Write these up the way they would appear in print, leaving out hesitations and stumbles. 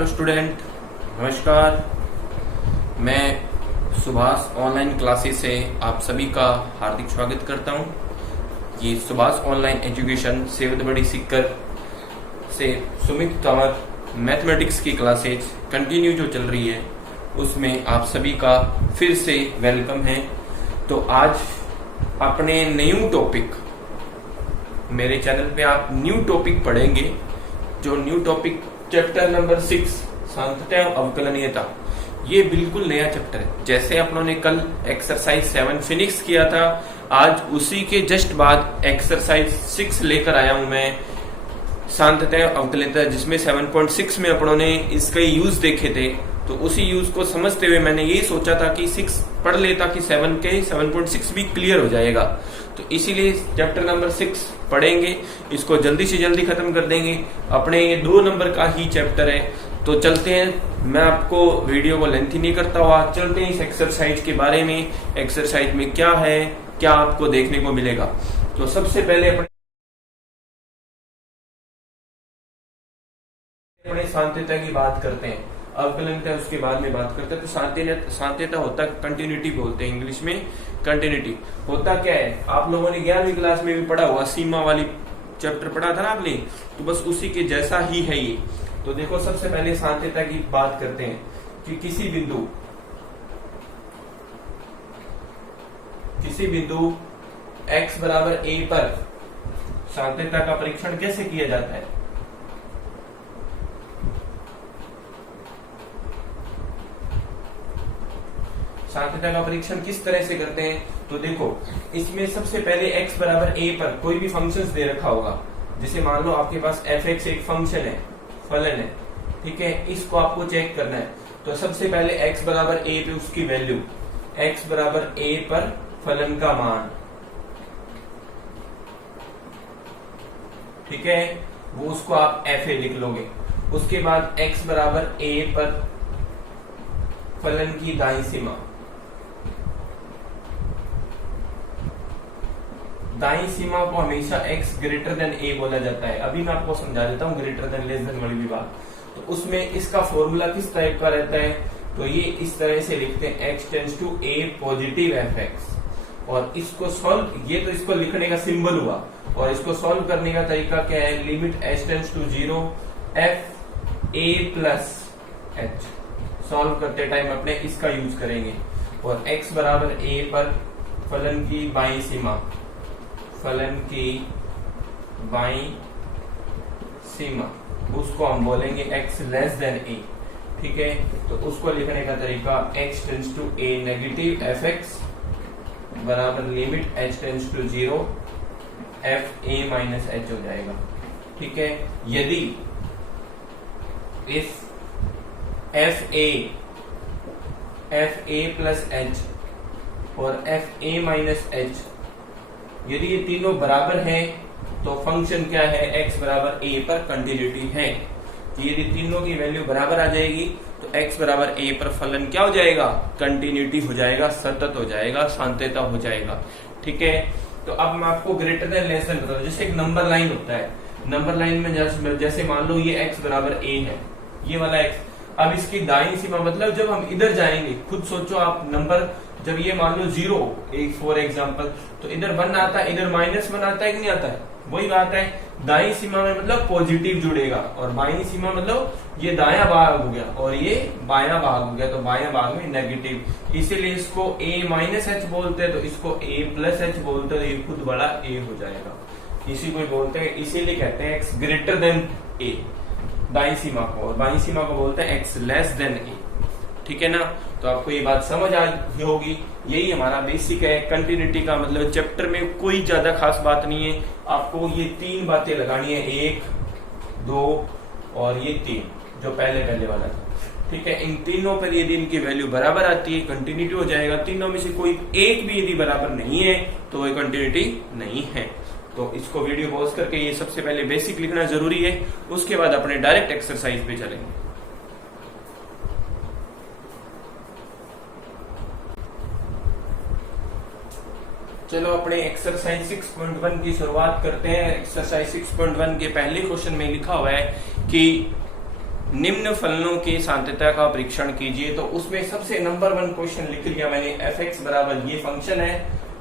Hello student, नमस्कार। मैं Subhash online classes से आप सभी का हार्दिक स्वागत करता हूं। ये Subhash online education save the बड़ी सीकर से सुमित तंवर मैथमेटिक्स की क्लासेज कंटिन्यू जो चल रही है उसमें आप सभी का फिर से वेलकम है। तो आज अपने न्यू टॉपिक, मेरे चैनल पे आप न्यू टॉपिक पढ़ेंगे। जो न्यू टॉपिक चैप्टर नंबर 6 सांतत्य अवकलनीयता, ये बिल्कुल नया चैप्टर है। जैसे अपनों ने कल एक्सरसाइज 7 फिनिश किया था, आज उसी के जस्ट बाद एक्सरसाइज 6 लेकर आया हूं मैं, सांतत्य अवकलनीयता, जिसमें 7.6 में अपनों ने इसके यूज देखे थे। तो उसी यूज को समझते हुए मैंने यही सोचा था कि 6 पढ़ लेता कि 7.6 भी क्लियर हो जाएगा। तो इसीलिए चैप्टर नंबर 6 पढ़ेंगे, इसको जल्दी से जल्दी खत्म कर देंगे। अपने ये 2 नंबर का ही चैप्टर है। तो चलते हैं, मैं आपको वीडियो को लेंथी नहीं करता हुआ चलते हैं इस एक्सरसाइज के बारे में। एक्सरसाइज में क्या है, क्या आपको देखने को मिलेगा। तो सबसे पहले अपने सांतत्य की बात करते हैं, अवकलनीयता उसके बाद में बात करते हैं। तो सांतत्य होता है, कंटिन्यूटी बोलते हैं इंग्लिश में। कंटिन्यूटी होता क्या है, आप लोगों ने 11वीं क्लास में भी पढ़ा हुआ, सीमा वाली चैप्टर पढ़ा था ना आपने, तो बस उसी के जैसा ही है ये। तो देखो, सबसे पहले सांतत्य की बात करते हैं कि किसी बिंदु x बराबर a पर सांतत्य का परीक्षण कैसे किया जाता है। सांतत्य का परीक्षण किस तरह से करते हैं, तो देखो, इसमें सबसे पहले x बराबर a पर कोई भी फंक्शन दे रखा होगा। जैसे मान लो आपके पास f(x) एक फंक्शन है, फलन है, ठीक है, इसको आपको चेक करना है। तो सबसे पहले x बराबर a पे उसकी वैल्यू, x बराबर a पर फलन का मान, ठीक है, वो उसको आप fa लिख लोगे। उसके बाद x बराबर a पर फलन की दाईं सीमा, दाईं सीमा को हमेशा x ग्रेटर देन a बोला जाता है। अभी मैं आपको समझा देता हूँ ग्रेटर देन लेस देन वाली भी बात। तो उसमें इसका फॉर्मूला किस टाइप का रहता है, तो ये इस तरह से लिखते हैं, x tends to a positive fx। और इसको सॉल्व, ये तो इसको लिखने का सिंबल हुआ, और इसको सॉल्व करने का तरीका क्या है, limit h tends to 0 f a plus h। Solve करते टाइम अपने इसका यूज करेंगे। और x बराबर a पर फलन की बाईं सीमा, फलन की बाईं सीमा, उसको हम बोलेंगे x लेस देन a, ठीक है। तो उसको लिखने का तरीका, x tends to a negative fx बराबर limit h tends to 0 f a minus h हो जाएगा, ठीक है। यदि if f a plus h और f a माइनस h, यदि ये तीनों बराबर हैं तो फंक्शन क्या है, x बराबर a पर कंटिन्यूटी है। तो यदि तीनों की वैल्यू बराबर आ जाएगी तो x बराबर a पर फलन क्या हो जाएगा, कंटिन्यूटी हो जाएगा, सतत हो जाएगा, सांतत्य हो जाएगा, ठीक है। तो अब मैं आपको ग्रेटर देन लेस देन बता दूं। जैसे एक नंबर लाइन होता है, नंबर लाइन में जैसे मान लो ये x बराबर a है, ये वाला x। अब इसकी दाईं सीमा, मतलब जब हम इधर जाएंगे, खुद सोचो आप, नंबर जब ये मान लो 0, एक फॉर एग्जांपल, तो इधर 1 आता है, इधर -1 आता है कि नहीं आता है, वही बात है। दाईं सीमा में मतलब पॉजिटिव जुड़ेगा, और बाईं सीमा मतलब ये दायां भाग हो गया और ये बायां भाग हो गया, तो बायां भाग में नेगेटिव, इसीलिए इसको a माइनस h बोलते हैं, तो इसको a प्लस h बोलते हैं, तो ये खुद बड़ा a हो जाएगा, इसी को बोलते हैं, इसीलिए कहते हैं x ग्रेटर देन a, दाईं सीमा को, और बाईं सीमा को बोलते हैं x लेस देन a, ठीक है ना। तो आपको ये बात समझ आ गई होगी। यही हमारा बेसिक है कंटिन्यूटी का, मतलब चैप्टर में कोई ज्यादा खास बात नहीं है। आपको ये 3 बातें लगानी है, 1, 2 और ये 3, जो पहले वाला था, ठीक है। इन तीनों पर यदि इनकी वैल्यू बराबर आती है, कंटिन्यूटी हो जाएगा। तीनों में से कोई एक भी यदि बराबर नहीं है तो वो कंटिन्यूटी नहीं है। तो इसको वीडियो पॉज करके ये सबसे पहले बेसिक लिखना जरूरी है, उसके बाद अपने डायरेक्ट एक्सरसाइज पे चलेंगे। चलो अपने एक्सरसाइज 6.1 की शुरुआत करते हैं। एक्सरसाइज 6.1 के पहले क्वेश्चन में लिखा हुआ है कि निम्न फलनों के सांतत्यता का परीक्षण कीजिए। तो उसमें सबसे नंबर 1 क्वेश्चन लिख लिया मैंने, एफ एक्स बराबर ये फंक्शन है,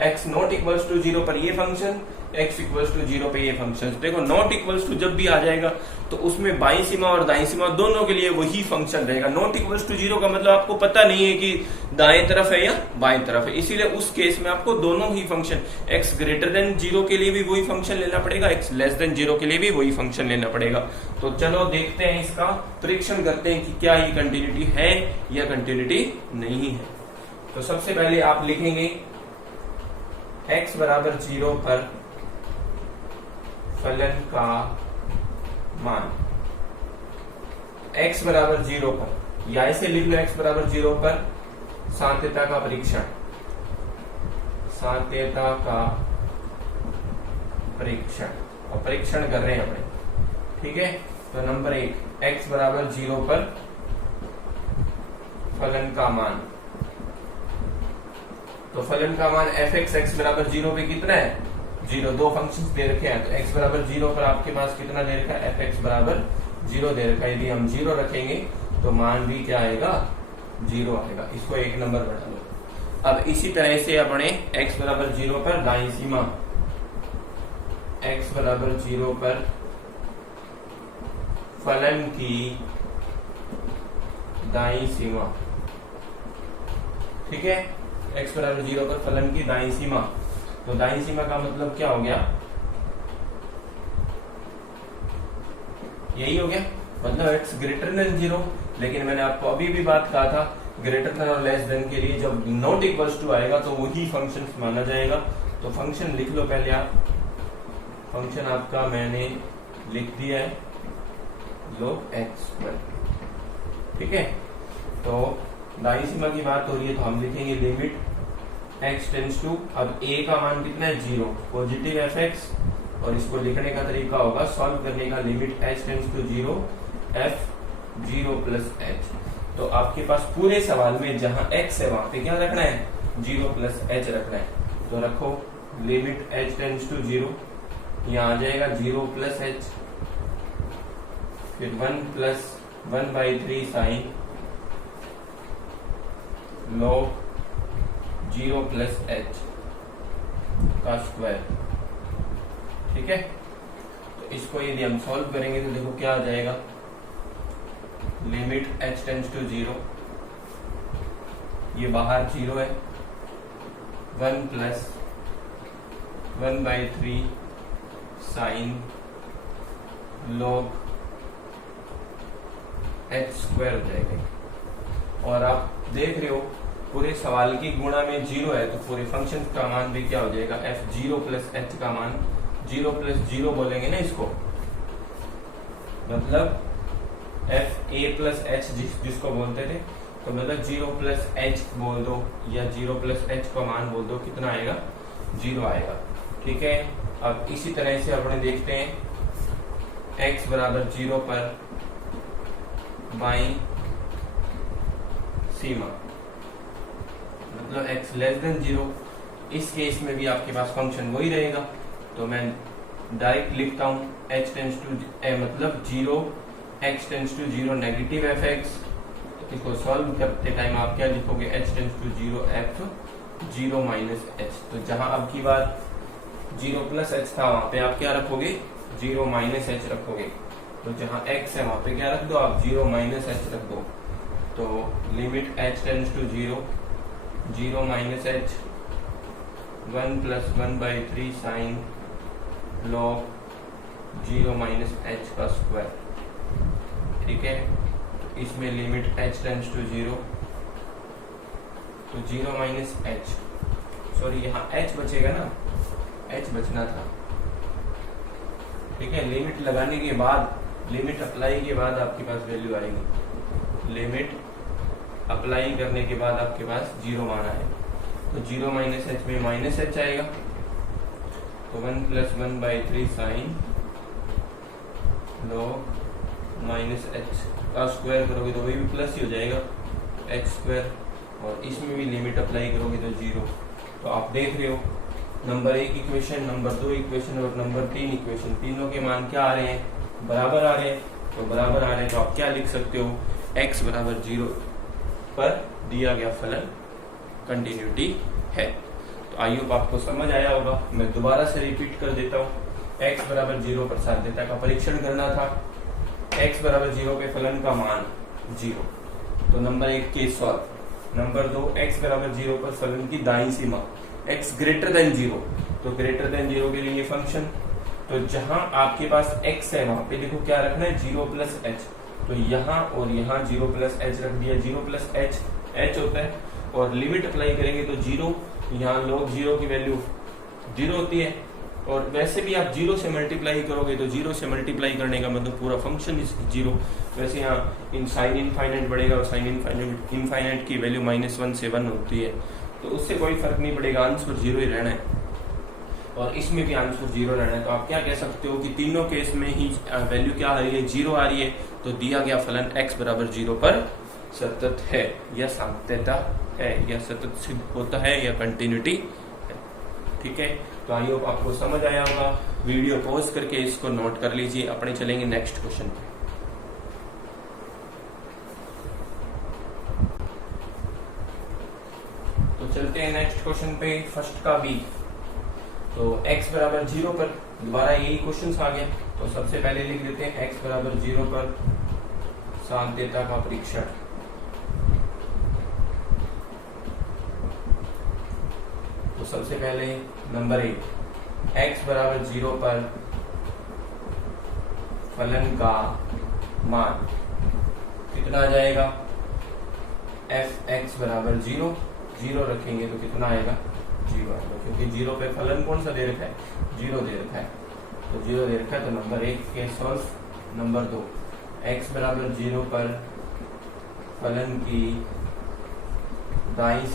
एक्स नॉट इक्वल्स टू 0 पर ये फंक्शन, एक्स इक्वल्स टू 0 पे ये फंक्शन। देखो नॉट इक्वल्स टू जब भी आ जाएगा तो उसमें बाईं सीमा और दाईं सीमा दोनों के लिए वही फंक्शन रहेगा। नॉट इक्वल्स टू 0 का मतलब आपको पता नहीं है कि दाएं तरफ है या बाएं तरफ है, इसीलिए उस केस में आपको दोनों ही फंक्शन, एक्स ग्रेटर देन 0 के लिए भी वही फंक्शन लेना पड़ेगा, एक्स लेस देन 0 के लिए भी वही फंक्शन लेना पड़ेगा। तो चलो देखते हैं, इसका परीक्षण करते हैं कि क्या ये कंटिन्यूटी है या कंटिन्यूटी नहीं है। तो सबसे पहले आप लिखेंगे x बराबर 0 पर फलन का मान, x बराबर 0 पर, या ऐसे लिख लो x बराबर 0 पर सांत्यता का परीक्षण, सांत्यता का परीक्षण, और परीक्षण कर रहे हैं अपने, ठीक है। तो नंबर 1, x बराबर 0 पर फलन का मान। तो फलन का मान एफ एक्स एक्स बराबर 0 पे कितना है, 0। दो फंक्शंस दे रखे हैं, तो x बराबर 0 पर आपके पास कितना दे रखा है, एफ एक्स बराबर 0 दे रखा है। यदि हम 0 रखेंगे तो मान भी क्या आएगा, 0 आएगा। इसको 1 नंबर बढ़ा लो। अब इसी तरह से अपने x बराबर 0 पर दाईं सीमा, x बराबर 0 पर फलन की दाईं सीमा, ठीक है। x बराबर 0 पर फलन की दाईं सीमा, तो दाईं सीमा का मतलब क्या हो गया, यही हो गया, मतलब x ग्रेटर देन 0। लेकिन मैंने आपको अभी भी बात कहा था, ग्रेटर देन और लेस देन के लिए जब नॉट इक्वल्स टू आएगा तो वही फंक्शन माना जाएगा। तो फंक्शन लिख लो पहले आप, फंक्शन आपका मैंने लिख दिया है log x², ठीक है। तो दाईं सीमा की बात हो रही है तो हम लिखेंगे लिमिट x टेंड्स टू, अब a का मान कितना है, 0, पॉजिटिव एफ एक्स, और इसको लिखने का तरीका होगा सॉल्व करने का, limit h tends to 0 f 0 plus h। तो आपके पास पूरे सवाल में जहां x है वहां पे क्या रखना है, 0 प्लस h रखना है। तो रखो लिमिट h टेंड्स टू 0, यहाँ आ जाएगा 0 प्लस h, फिर 1 plus 1/3 sine log 0 plus h का स्क्वायर, ठीक है। तो इसको यदि हम सॉल्व करेंगे तो देखो क्या आ जाएगा, लिमिट h टेंड्स टू 0, ये बाहर 0 है, 1 प्लस 1/3 साइन log h² हो जाएगा। और आप देख रहे हो पूरे सवाल की गुणा में 0 है, तो पूरे फंक्शन का मान भी क्या हो जाएगा, f 0 प्लस h का मान, 0 प्लस 0 बोलेंगे ना इसको, मतलब f a प्लस h जिसको बोलते थे, तो मतलब 0 प्लस h बोल दो या 0 प्लस h का मान बोल दो, कितना आएगा, 0 आएगा, ठीक है। अब इसी तरह से अपने देखते हैं x बराबर 0 पर बाईं सीमा, मतलब x लेस देन 0, इस केस में भी आपके पास फंक्शन वही रहेगा। तो मैं डायरेक्ट लिखता हूं h टेंड्स टू मतलब 0, x tends to 0 negative f x. तो इसको सॉल्व करते टाइम आप क्या लिखोगे, h tends to 0 f 0 minus h। तो जहां अब की बार 0 प्लस h था वहां पे आप क्या रखोगे, 0 माइनस h रखोगे। तो जहां x है वहां पे क्या रख दो आप, 0 माइनस h रख दो। तो limit h tends to 0, 0 minus h, 1 plus 1/3 sine log 0 minus h का स्क्वायर, ठीक है। इसमें लिमिट h टेंड्स टू 0, तो 0 माइनस h, सॉरी यहाँ h बचेगा ना, h बचना था, ठीक है। लिमिट लगाने के बाद, लिमिट अप्लाई के बाद आपके पास वैल्यू आएगी, लिमिट अप्लाई करने के बाद आपके पास 0 मान आएगा। तो 0 माइनस h में माइनस h आएगा, तो 1 plus 1/3 sine log minus h का स्क्वायर करोगे तो वही भी प्लस ही हो जाएगा, h², और इसमें भी लिमिट अप्लाई करोगे तो 0। तो आप देख रहे हो नंबर 1 इक्वेशन, नंबर 2 इक्वेशन और नंबर 3 इक्वेशन, तीनों के मान क्या आ रहे हैं, बराबर आ रहे हैं। तो बराबर आ रहे हैं, तो आप क्या लिख सकते हो, x बराबर 0 पर दिया गया फलन कंटिन्यूटी है। तो आई होप आपको समझ आया होगा। मैं दोबारा से रिपीट कर देता हूँ, x बराबर 0 पर साध्यता का परीक्षण करना था, x बराबर 0 पे फलन का मान 0, तो number 1 case solve. Number 2, x बराबर 0 पर फलन की दाईं सीमा x ग्रेटर देन 0, तो ग्रेटर देन 0 के लिए फंक्शन, तो जहां आपके पास x है वहां पे देखो क्या रखना है, 0 प्लस एच, तो यहाँ और यहाँ 0 प्लस एच रख दिया, 0 प्लस एच एच होता है, और लिमिट अप्लाई करेंगे तो 0, यहाँ log 0 की वैल्यू 0 होती है, और वैसे भी आप 0 से मल्टीप्लाई करोगे तो 0 से मल्टीप्लाई करने का मतलब पूरा फंक्शन 0, वैसे यहाँ इन साइन इनफाइनाइट बढ़ेगा और साइन इनफाइनाइट की वैल्यू -1 से 1 होती है, तो उससे कोई फर्क नहीं पड़ेगा, आंसर 0 ही रहना है, और इसमें भी आंसर 0 रहना है। तो आप क्या कह सकते हो कि तीनों केस में ही वैल्यू क्या आ रही है, 0 आ रही है, तो दिया गया फलन x बराबर 0 पर सतत है, या साध्यता है, या सतत सिद्ध होता है, या कंटिन्यूटी है। ठीक है, तो आई होप आपको समझ आया होगा। वीडियो पॉज करके इसको नोट कर लीजिए। अपने चलेंगे नेक्स्ट क्वेश्चन पे। तो चलते हैं नेक्स्ट क्वेश्चन पे, फर्स्ट का भी। तो x बराबर 0 पर दोबारा यही क्वेश्चन आ गया, तो सबसे पहले लिख देते हैं x बराबर 0 पर साध्यता का परीक्षण। तो सबसे पहले नंबर 1, x बराबर 0 पर फलन का मान कितना आ जाएगा, f(x) बराबर 0 रखेंगे तो कितना आएगा, 0 आएगा, क्योंकि 0 पे फलन कौन सा दे रखा है, 0 दे रखा है, तो 0 दे रखा है, तो number 1 case solve. Number 2, x बराबर 0 पर फलन की दाईं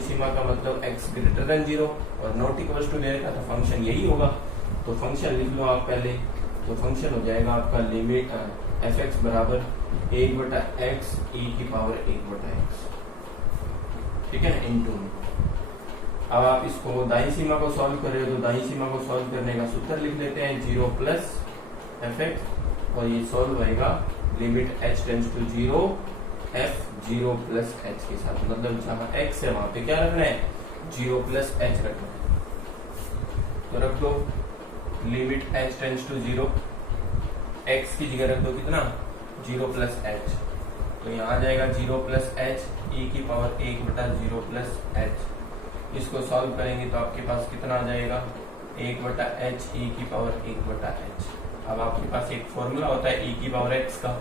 सीमा का मतलब x ग्रेटर देन 0 और नॉट इक्वल टू दे रखा, तो फंक्शन यही होगा, तो फंक्शन लिख लो आप पहले, तो फंक्शन हो जाएगा आपका लिमिट f(x) बराबर 1/x e⁻1/x, ठीक है, इनटू। अब आप इसको दाईं सीमा को सॉल्व कर रहे हो, तो दाईं सीमा को सॉल्व करने का सूत्र लिख लेते हैं, 0 प्लस f(x), और ये सॉल्व होएगा limit h tends to 0 f 0 plus h के साथ, मतलब जहां x है वहां पे क्या रखना है, 0 प्लस h रखना है, तो रख दो limit h tends to 0, x की जगह रख दो कितना, 0 प्लस h, तो यहाँ आ जाएगा 0 plus H e⁻1/0 plus H. इसको सॉल्व करेंगे तो आपके पास कितना आ जाएगा, 1/h e⁻1/h। अब आपके पास एक फॉर्मूला होता है e⁻x का,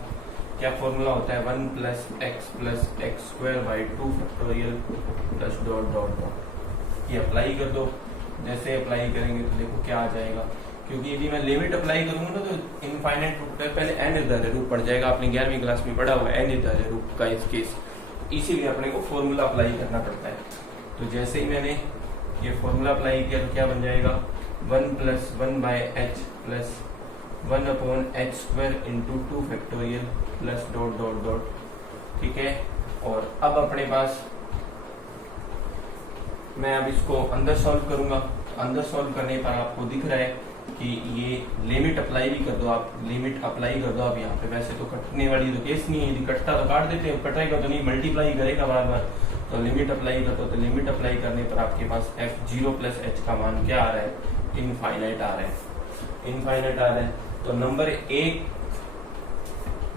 क्या फॉर्मूला होता है, 1 plus x plus x²/2 factorial plus dot dot dot, ये अप्लाई कर दो। जैसे अप्लाई करेंगे तो देखो क्या आ जाएगा, क्योंकि यदि मैं लिमिट अप्लाई करूंगा ना तो इनफाइनाइट रूप है, पहले अनिर्धारित रूप पड़ जाएगा, आपने 11वीं क्लास में पढ़ा हुआ है अनिर्धारित रूप का इस केस, इसीलिए अपने को फॉर्मूला अप्लाई करना पड़ता है। तो जैसे ही मैंने ये फॉर्मूला अप्लाई किया तो क्या बन जाएगा, 1 plus 1/h plus 1/h² into 2 factorial plus dot dot dot, ठीक है। और अब अपने पास मैं अब इसको अंदर सॉल्व करूंगा, अंदर सॉल्व करने पर आपको दिख रहा है कि ये लिमिट अप्लाई भी कर दो आप, लिमिट अप्लाई कर दो आप यहाँ पे, वैसे तो कटने वाली तो केस नहीं है, यदि कटता तो काट देते हैं, कटेगा तो नहीं, मल्टीप्लाई करेगा बार बार, तो लिमिट अप्लाई कर दो, तो लिमिट अप्लाई करने पर आपके पास f 0 प्लस h का मान क्या आ रहा है, इनफाइनाइट आ रहा है, इनफाइनाइट आ रहा है। तो नंबर 1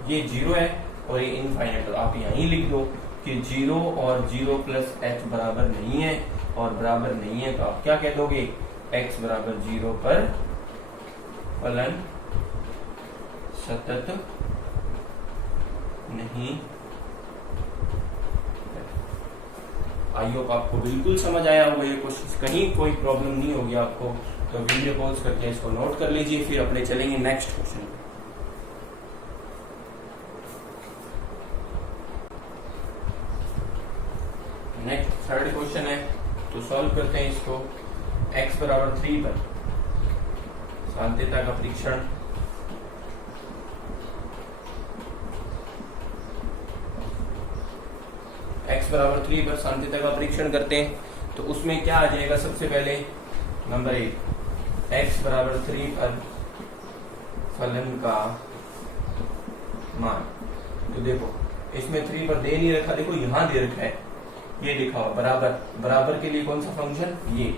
ये 0 है और ये इनफाइनाइट, तो आप यहीं लिख दो कि 0 और 0 प्लस h बराबर नहीं है, और बराबर नहीं है तो आप क्या कह दोगे, x बराबर 0 पर फलन सतत नहीं। आई होप आपको बिल्कुल समझ आया होगा ये क्वेश्चन, कहीं कोई प्रॉब्लम नहीं होगी आपको, तो वीडियो पॉज करके इसको नोट कर लीजिए, फिर अपने चलेंगे next question. Next third question है, तो सॉल्व करते हैं इसको। x बराबर 3 पर साध्यता का परीक्षण। x बराबर 3 पर साध्यता का परीक्षण करते हैं, तो उसमें क्या आ जाएगा, सबसे पहले नंबर 1 x बराबर 3 पर फलन का मान। तो देखो इसमें 3 पर दे नहीं रखा, देखो यहां दे रखा है, ये लिखा हुआ बराबर। बराबर के लिए कौन सा फंक्शन, ये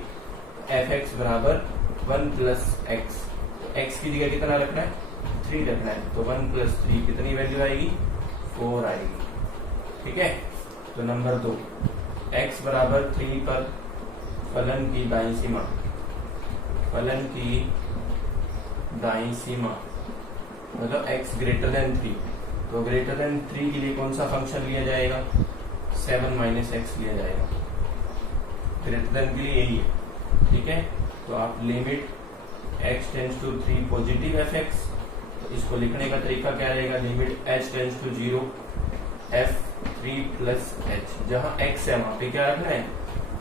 f(x) बराबर 1 प्लस एक्स। एक्स की जगह कितना रखना है, 3 रखना है। तो 1 प्लस 3 कितनी वैल्यू आएगी, 4 आएगी। ठीक है। तो नंबर 2, x बराबर 3 पर फलन की दाईं सीमा, फलन की दाईं सीमा मतलब x ग्रेटर देन 3। तो ग्रेटर देन 3 के लिए कौन सा फंक्शन लिया जाएगा, 7 माइनस एक्स लिया जाएगा। ग्रेटर देन के लिए यही है। ठीक है। तो आप limit x tends to 3 positive f(x), तो इसको लिखने का तरीका क्या रहेगा, limit h tends to 0 f3 plus h। जहां x है वहां पे क्या रखना है,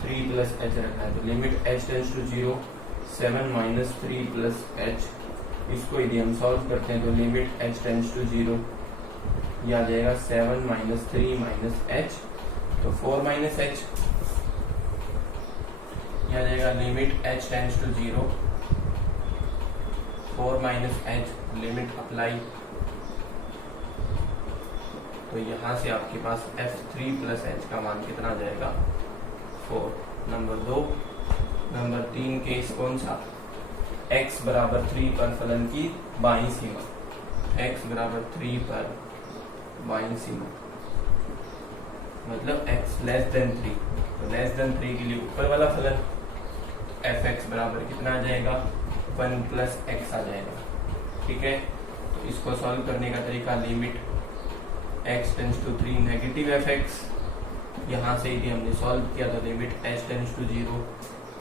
3 प्लस h रखना है। तो limit h tends to 0 7 minus 3 plus h। इसको यदि हम सॉल्व करते हैं तो लिमिट h टेंड्स टू 0 ये आ जाएगा 7 माइनस 3 माइनस h, तो 4 माइनस h ये आ जाएगा limit h tends to 0 4 minus h, limit apply. तो यहां से आपके पास f3 प्लस h का मान कितना आ जाएगा, 4। नंबर 2। नंबर 3 केस कौन सा, x बराबर 3 पर फलन की बाईं सीमा, x बराबर 3 पर बाईं सीमा मतलब x लेस देन 3। तो लेस देन 3 के लिए ऊपर वाला फलन f(x) बराबर कितना आ जाएगा, 1 प्लस एक्स आ जाएगा। ठीक है। तो इसको सॉल्व करने का तरीका, limit x tends to 3 negative f(x), यहां से यदि हमने सॉल्व किया तो limit h tends to 0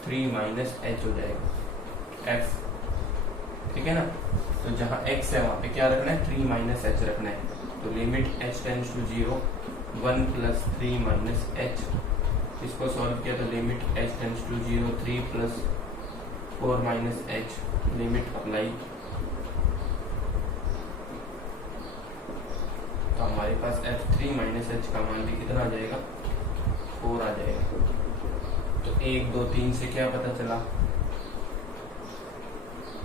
3 minus h हो जाएगा f। ठीक है ना। तो जहां x है वहां पे क्या रखना है, 3 माइनस h रखना है। तो limit h tends to 0 1 plus 3 minus h। इसको सॉल्व किया तो limit h tends to 0 3 plus 4 minus h, limit apply. तो हमारे पास f3 माइनस h का मान भी कितना आ जाएगा, 4 आ जाएगा। तो 1 2 3 से क्या पता चला,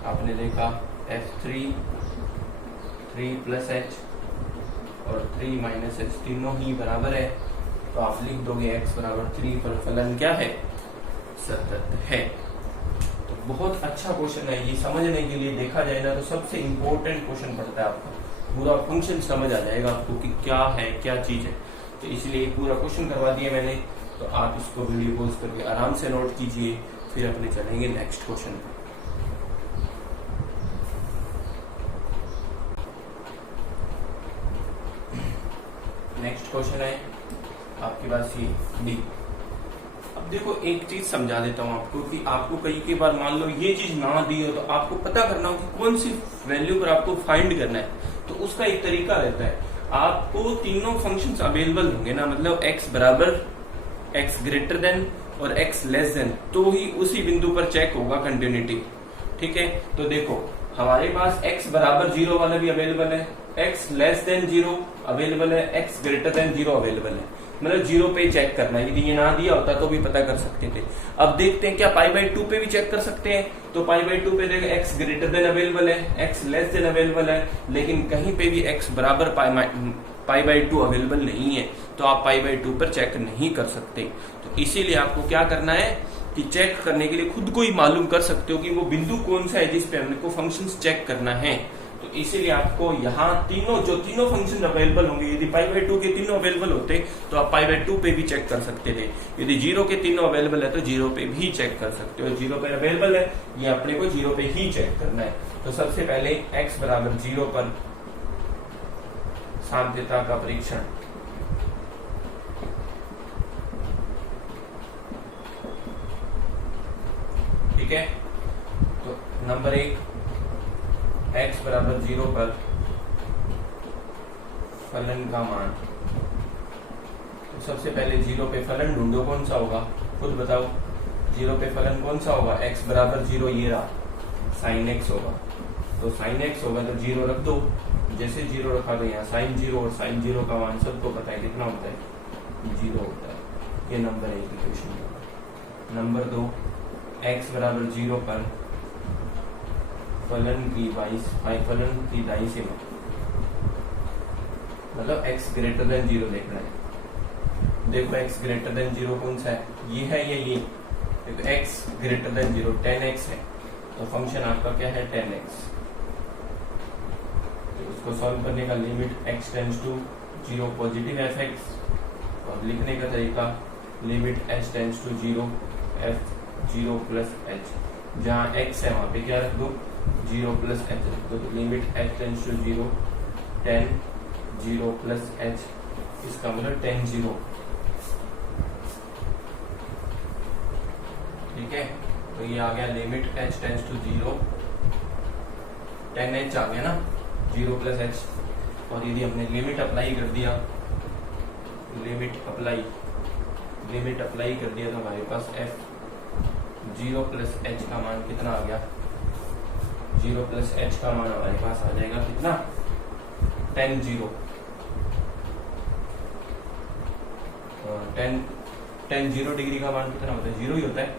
आपने देखा f3 3 प्लस h और 3 माइनस h तीनों ही बराबर है। तो आप लिख दोगे x बराबर 3 पर फलन क्या है, सतत है। तो बहुत अच्छा क्वेश्चन है ये, समझने के लिए देखा जाए ना तो सबसे इंपॉर्टेंट क्वेश्चन पड़ता है आपका। पूरा फंक्शन समझ आ जाएगा आपको कि क्या है, क्या चीज है। तो इसलिए पूरा क्वेश्चन करवा दिया मैंने। तो आप इसको वीडियो पॉज करके आराम से नोट कीजिए, फिर अपने चलेंगे नेक्स्ट क्वेश्चन पे। नेक्स्ट क्वेश्चन है आपके पास ये डी। अब देखो एक चीज समझा देता हूं आपको कि आपको कई बार मान लो ये चीज ना दी हो तो आपको पता करना हो कि कौन सी वैल्यू पर आपको फाइंड करना है। तो उसका एक तरीका रहता है, आपको तीनों फंक्शंस अवेलेबल होंगे ना, मतलब x बराबर x ग्रेटर देन और x लेस देन, तो ही उसी बिंदु पर चेक होगा कंटिन्यूटी। ठीक है। तो देखो हमारे पास x बराबर 0 वाला भी अवेलेबल है, x लेस देन 0 अवेलेबल है, x ग्रेटर देन 0 अवेलेबल है। मतलब 0 पे चेक करना है, यदि ये ना दिया होता तो भी पता कर सकते थे। अब देखते हैं क्या π/2 पे भी चेक कर सकते हैं। तो π/2 पे देखो x ग्रेटर देन अवेलेबल है, x लेस देन अवेलेबल है, लेकिन कहीं पे भी x बराबर π/2 अवेलेबल नहीं है, तो आप π/2 पर चेक नहीं कर सकते। तो इसीलिए आपको क्या करना है कि चेक करने के लिए खुद को ही मालूम कर सकते हो कि वो बिंदु कौन सा है जिस पे हमको फंक्शंस चेक करना है। तो इसीलिए आपको यहाँ तीनों फंक्शन अवेलेबल होंगे। यदि π/2 के तीनों अवेलेबल होते तो आप π/2 पे भी चेक कर सकते थे। यदि 0 के तीनों अवेलेबल है तो 0 पे भी चेक कर सकते हो। 0 पे अवेलेबल है, ये अपने को 0 पे ही चेक करना है। तो सबसे पहले x बराबर 0 पर साम्यता का परीक्षण। ठीक है। तो नंबर 1, x बराबर 0 पर फलन का मान। तो सबसे पहले 0 पे फलन ढूंढो, कौन सा होगा, खुद बताओ। 0 पे फलन कौन सा होगा, x बराबर 0 ये रहा, sin x होगा। तो sin x होगा तो 0 रख दो। जैसे 0 रखा तो यहाँ sin 0, और sin 0 का मान सबको पता है कितना होता है, 0 होता है। ये नंबर 1 इक्वेशन होगा। नंबर 2, x बराबर 0 पर फलन की दाईं सीमा, मतलब x ग्रेटर देन 0 देखना है। देखो x ग्रेटर देन 0 कौन सा है, ये है या ये? देखो x ग्रेटर देन 0 10x है, तो फंक्शन आपका क्या है 10x। तो उसको सॉल्व करने का limit x tends to 0 positive fx, और लिखने का तरीका limit h tends to 0 f0 plus h। जहाँ x है वहाँ पे क्या रख दो 0 प्लस h रख दो, तो limit h tends to 0 10 0 plus h, इसका मतलब 10 0। ठीक है, तो ये आ गया limit h tends to 0 10h आ गया ना, 0 प्लस h। और यदि हमने लिमिट अप्लाई कर दिया, लिमिट अप्लाई कर दिया तो हमारे पास f0 प्लस h का मान कितना आ गया, 0 प्लस h का मान हमारे पास आ जाएगा कितना 10 0। 10 0 डिग्री का मान कितना होता है, 0 ही होता है।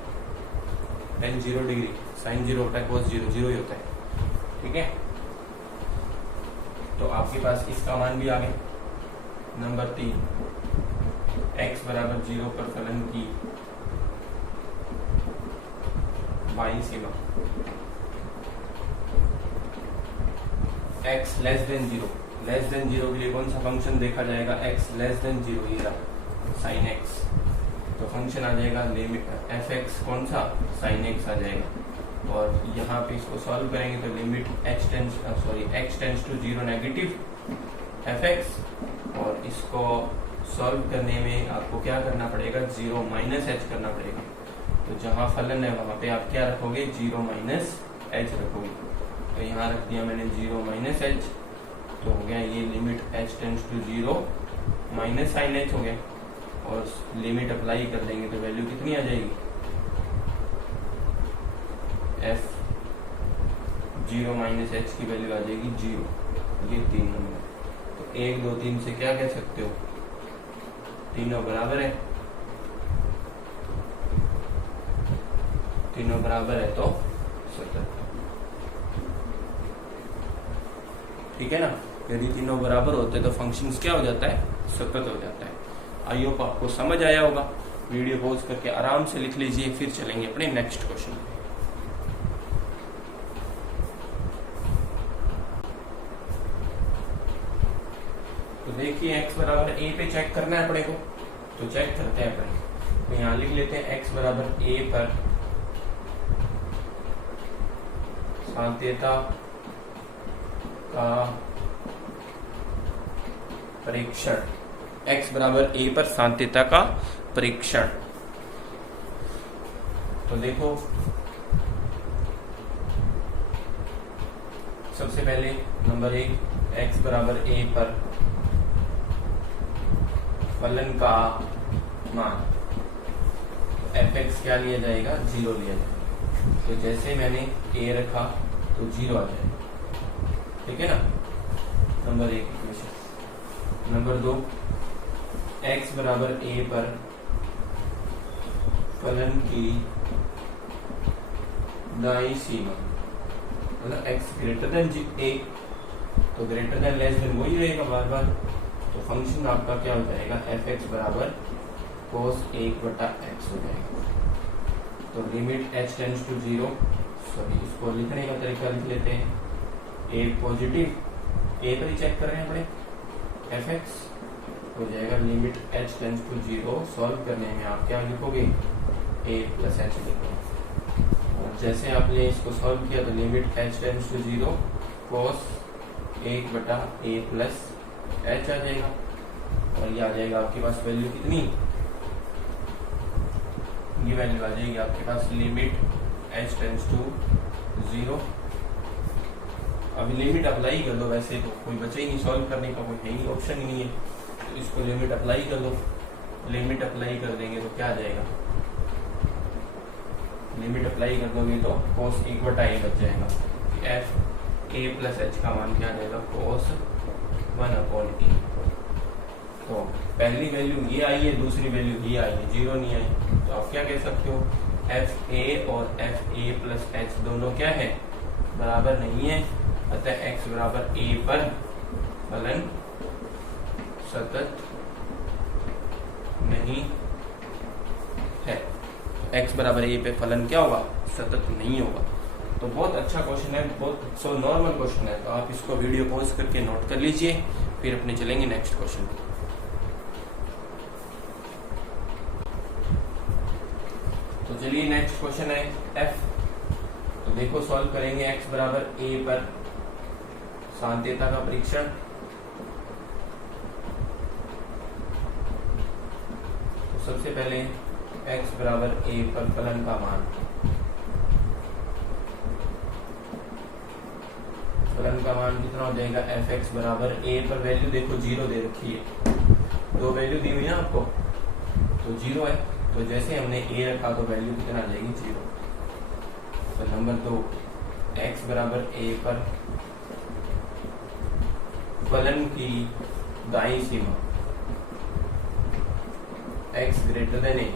10 0 डिग्री साइन 0 होता है, cos 0 0 ही होता है। ठीक है, तो आपके पास इसका मान भी आ गया। नंबर 3, x बराबर 0 पर फलन की बाईं सीमा, x लेस देन 0 के लिए कौन सा फंक्शन देखा जाएगा, x लेस देन 0, ये रहा साइन x, तो फंक्शन आ जाएगा लिमिट fx कौन सा साइन x आ जाएगा। और यहाँ पे इसको सॉल्व करेंगे तो limit x tends to 0 negative fx, और इसको सॉल्व करने में आपको क्या करना पड़ेगा 0 माइनस h करना पड़ेगा। तो जहाँ फलन है वहाँ पे आप क्या रखोगे 0 माइनस h रखोगे, तो यहाँ रख दिया मैंने 0 माइनस h, तो हो गया ये limit h tends to 0 minus sine h हो गया। और लिमिट अप्लाई कर देंगे तो वैल्यू कितनी आ जाएगी, f 0 माइनस h की वैल्यू आ जाएगी 0। ये 3 नंबर, तो 1 2 3 से क्या कह सकते हो, तीनों बराबर है, तीनों बराबर है तो सतत। ठीक है ना, यदि तीनों बराबर होते तो फंक्शन क्या हो जाता है, सतत हो जाता है। आई होप आपको समझ आया होगा। वीडियो पॉज करके आराम से लिख लीजिए, फिर चलेंगे अपने नेक्स्ट क्वेश्चन। तो देखिए x बराबर a पे चेक करना है अपने को, तो चेक करते हैं अपने। तो यहाँ लिख लेते हैं x बराबर a पर सांत्यता का परीक्षण, x बराबर a पर सांत्यता का परीक्षण। तो देखो सबसे पहले नंबर 1, x बराबर a पर फलन का मान, fx क्या लिया जाएगा 0 लिया जाएगा। तो जैसे मैंने a रखा तो 0 आ जाएगा। ठीक है ना, नंबर 1 इक्वेशन। नंबर 2, x बराबर a पर फलन की दाईं सीमा, मतलब x ग्रेटर देन a, तो ग्रेटर देन लेस देन वही रहेगा बार बार। तो फंक्शन आपका क्या हो जाएगा fx बराबर cos 1/x हो जाएगा। तो लिमिट h टेंड्स टू 0, इसको लिखने का तरीका लिख लेते हैं, a पॉजिटिव, a पर ही चेक कर रहे हैं अपने, fx हो जाएगा limit h tends to 0। Solve करने में आप क्या लिखोगे a प्लस h लिखोगे। और जैसे आपने इसको सॉल्व किया तो limit h tends to 0 cos 1/a plus h आ जाएगा। और ये आ जाएगा आपके पास वैल्यू कितनी, ये वैल्यू आ जाएगी आपके पास लिमिट h टेंड्स टू 0। अभी लिमिट अप्लाई कर दो, वैसे तो कोई बचा ही नहीं सॉल्व करने का, कोई है ही ऑप्शन ही नहीं है। तो इसको लिमिट अप्लाई कर दो, लिमिट अप्लाई कर देंगे तो क्या आ जाएगा, लिमिट अप्लाई कर दोगे तो cos 1/a बच जाएगा। f a प्लस h का मान क्या आ जाएगा cos 1/a। तो पहली वैल्यू ये आई है, दूसरी वैल्यू ये आई है, 0 नहीं आई। तो आप क्या कह सकते हो f a और f a प्लस h दोनों क्या है बराबर नहीं है, अतः x बराबर a पर फलन सतत नहीं है। x बराबर a पे फलन क्या होगा? सतत नहीं होगा। तो बहुत अच्छा क्वेश्चन है, बहुत नॉर्मल क्वेश्चन है, तो आप इसको वीडियो पॉज करके नोट कर लीजिए, फिर अपने चलेंगे नेक्स्ट क्वेश्चन। तो चलिए नेक्स्ट क्वेश्चन है f। तो देखो सॉल्व करेंगे x बराबर a पर सांद्रता का परीक्षण। तो सबसे पहले x बराबर a पर फलन का मान, फलन का मान कितना हो जाएगा? fx बराबर a पर वैल्यू देखो 0 दे रखी है, दो वैल्यू दी हुई है आपको, तो 0 है, तो जैसे हमने a रखा तो वैल्यू कितना आ जाएगी? 0। तो नंबर 2 x बराबर a पर फलन की दाईं सीमा x ग्रेटर देन a,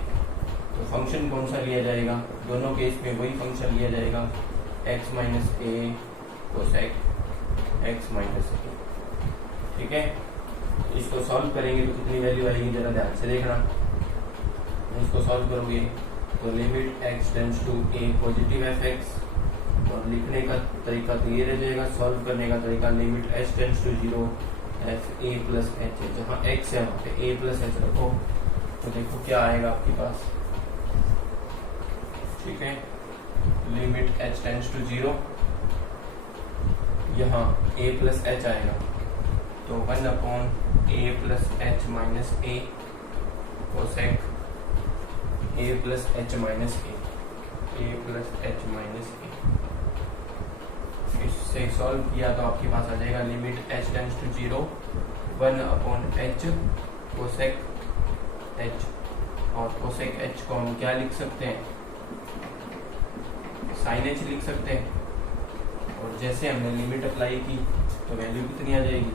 तो फंक्शन कौन सा लिया जाएगा? दोनों केस में वही फंक्शन लिया जाएगा, x minus a cosec x minus a। ठीक है, इसको सॉल्व करेंगे तो कितनी वैल्यू आएगी? जरा ध्यान से देखना। इसको सॉल्व करोगे तो limit x tends to a positive fx, और लिखने का तरीका तो ये रह जाएगा, सॉल्व करने का तरीका limit h tends to 0 f a plus h है, जहाँ x है वहाँ पे a प्लस h रखो, तो देखो क्या आएगा आपके पास। ठीक है, लिमिट h टेंड्स टू 0, यहाँ a प्लस h आएगा, तो 1 upon a plus h minus a cosec a plus h minus a plus h minus a। इससे सॉल्व किया तो आपके पास आ जाएगा limit h tends to 0 1 upon h cosec h, और कोसेक h को हम क्या लिख सकते हैं? साइन h लिख सकते हैं, और जैसे हमने लिमिट अप्लाई की तो वैल्यू कितनी आ जाएगी?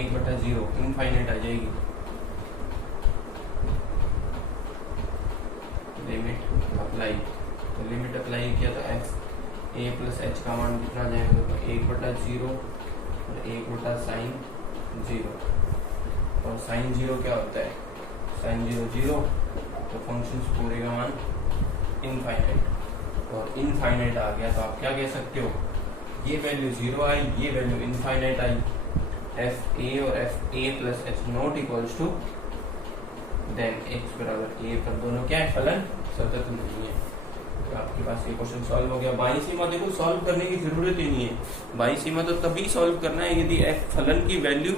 1/0 इनफाइनाइट आ जाएगी। लिमिट अप्लाई, तो लिमिट अप्लाई किया तो x a प्लस h का मान कितना आ जाएगा? तो 1/0 और 1/sin 0, और sin 0 क्या होता है? sin 0 0, तो फंक्शन पूरे का मान इनफाइनाइट, और इनफाइनाइट आ गया तो आप क्या कह सकते हो? ये वैल्यू 0 आई, ये वैल्यू इनफाइनाइट आई, f a और f a plus h not equals to, then x बराबर a पर दोनों क्या है? फलन सतत नहीं है। तो आपके पास ये क्वेश्चन सॉल्व हो गया। बाईं सीमा देखो सॉल्व करने की जरूरत ही नहीं है, बाईं सीमा तो तभी सॉल्व करना है यदि f फलन की वैल्यू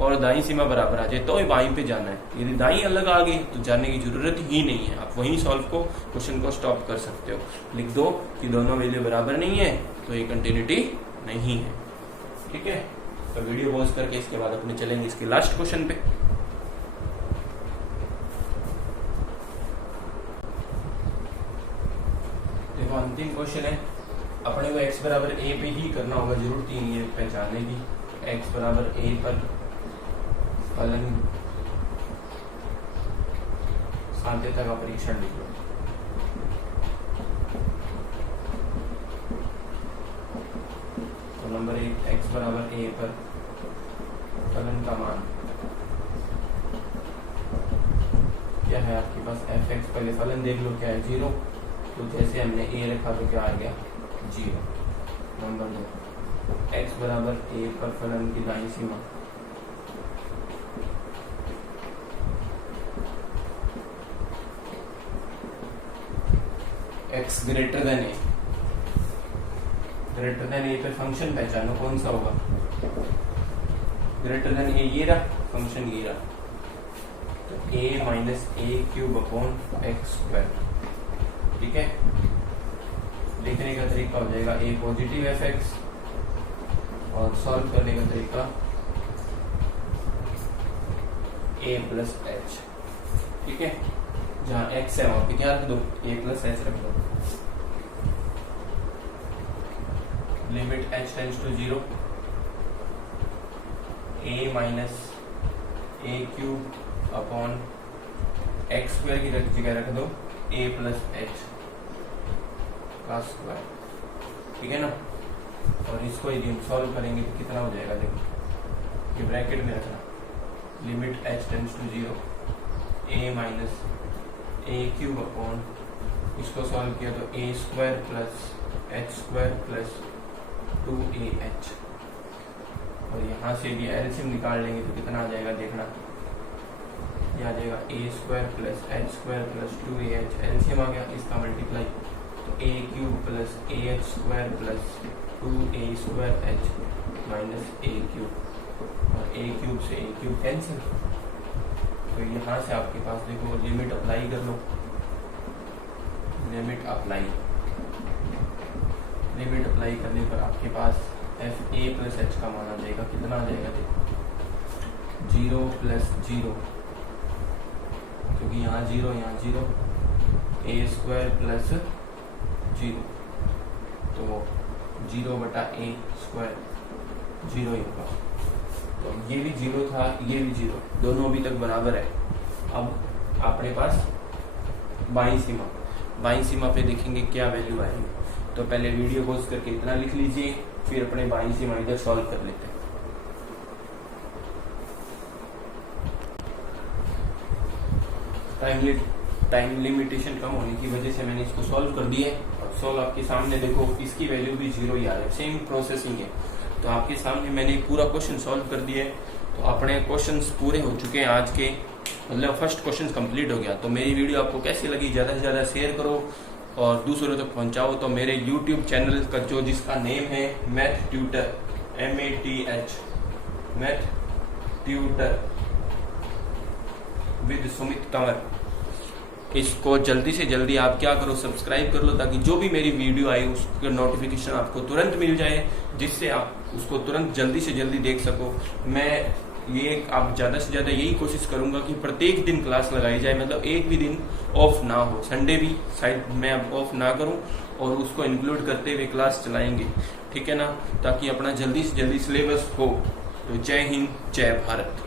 और दाईं सीमा बराबर आ जाए, तो बाईं पे जाना है। यदि दाईं अलग आ गई तो जाने की जरूरत ही नहीं है, आप वहीं सॉल्व को क्वेश्चन को स्टॉप कर सकते हो। लिख दो कि दोनों वैल्यू बराबर नहीं है, तो ये कंटिन्यूटी नहीं है। ठीक है, तो वीडियो पॉज करके इसके बाद अपने चलेंगे इसके लास्ट क्वेश्चन पे। देखो अंतिम क्वेश्चन है, अपने को x बराबर a पे ही करना होगा, जरूरत ही नहीं है पहचानने की। x बराबर a पर फलन सांद्रता का परीक्षण लिख लो। तो नंबर 1 x बराबर a पर फलन का मान क्या है आपके पास? fx, पहले फलन देख लो क्या है? 0, तो जैसे हमने a रखा तो क्या आ गया? 0। नंबर 2 x बराबर a पर फलन की दाईं सीमा, x greater than a, greater than a पे फंक्शन पहचानो कौन सा होगा? ग्रेटर देन a ये रहा फंक्शन, ये रहा, तो a minus a cube upon x square. ठीक है, लिखने का तरीका हो जाएगा a पॉजिटिव fx, और सॉल्व करने का तरीका a प्लस h। ठीक है, जहाँ x है वहां पे क्या रख दो? a प्लस h रख दो। Limit h tends to 0 a minus a cube upon x square की जगह रख दो a प्लस h। का स्क्वायर, ठीक है ना। और इसको यदि हम सॉल्व करेंगे तो कितना हो जाएगा, देखो ये ब्रैकेट में रखना, limit h tends to 0 a minus a cube upon, इसको सॉल्व किया तो a square plus h square plus 2ah, और यहाँ से यदि एलसीएम निकाल लेंगे तो कितना आ जाएगा, देखना ये आ जाएगा a square plus h square plus 2ah, LCM आ गया, इसका मल्टीप्लाई तो a cube plus ah square plus 2a square h minus a cube, और a क्यूब से a क्यूब कैंसिल, तो यहाँ से आपके पास देखो लिमिट अप्लाई कर लो, लिमिट अप्लाई करने पर आपके पास एफ ए प्लस एच का मान आ जाएगा, कितना आ जाएगा, देखो 0 प्लस 0, क्योंकि यहाँ 0 यहाँ 0, ए स्क्वायर प्लस 0, तो 0 बटा ए स्क्वायर 0 ही होगा, तो ये भी 0 था, ये भी 0, दोनों अभी तक बराबर है। अब अपने पास बाईं सीमा पे देखेंगे क्या वैल्यू आएगी, तो पहले वीडियो पॉज करके इतना लिख लीजिए, फिर अपने बाईं सीमा इधर सॉल्व कर लेते हैं। टाइम लिमिटेशन कम होने की वजह से मैंने इसको सॉल्व कर दिया है। अब सॉल्व आपके सामने देखो, इसकी वैल्यू भी 0 ही आ रहा है, सेम प्रोसेसिंग है, तो आपके सामने मैंने पूरा क्वेश्चन सॉल्व कर दिया है। तो अपने क्वेश्चंस पूरे हो चुके हैं आज के, मतलब फर्स्ट क्वेश्चन कंप्लीट हो गया। तो मेरी वीडियो आपको कैसी लगी, ज़्यादा से ज़्यादा शेयर करो और दूसरों तक पहुंचाओ। तो मेरे यूट्यूब चैनल का जिसका नेम है math tutor, MATH, math tutor with Sumit Kanwar, इसको जल्दी से जल्दी आप क्या करो, सब्सक्राइब कर लो, ताकि जो भी मेरी वीडियो आई उसका नोटिफिकेशन आपको तुरंत मिल जाए, जिससे आप उसको तुरंत जल्दी से जल्दी देख सको। मैं ये आप ज़्यादा से ज़्यादा यही कोशिश करूंगा कि प्रत्येक दिन क्लास लगाई जाए, मतलब एक भी दिन ऑफ ना हो, संडे भी शायद मैं अब ऑफ ना करूं, और उसको इंक्लूड करते हुए क्लास चलाएंगे, ठीक है ना, ताकि अपना जल्दी से जल्दी सिलेबस हो। तो जय हिंद, जय भारत।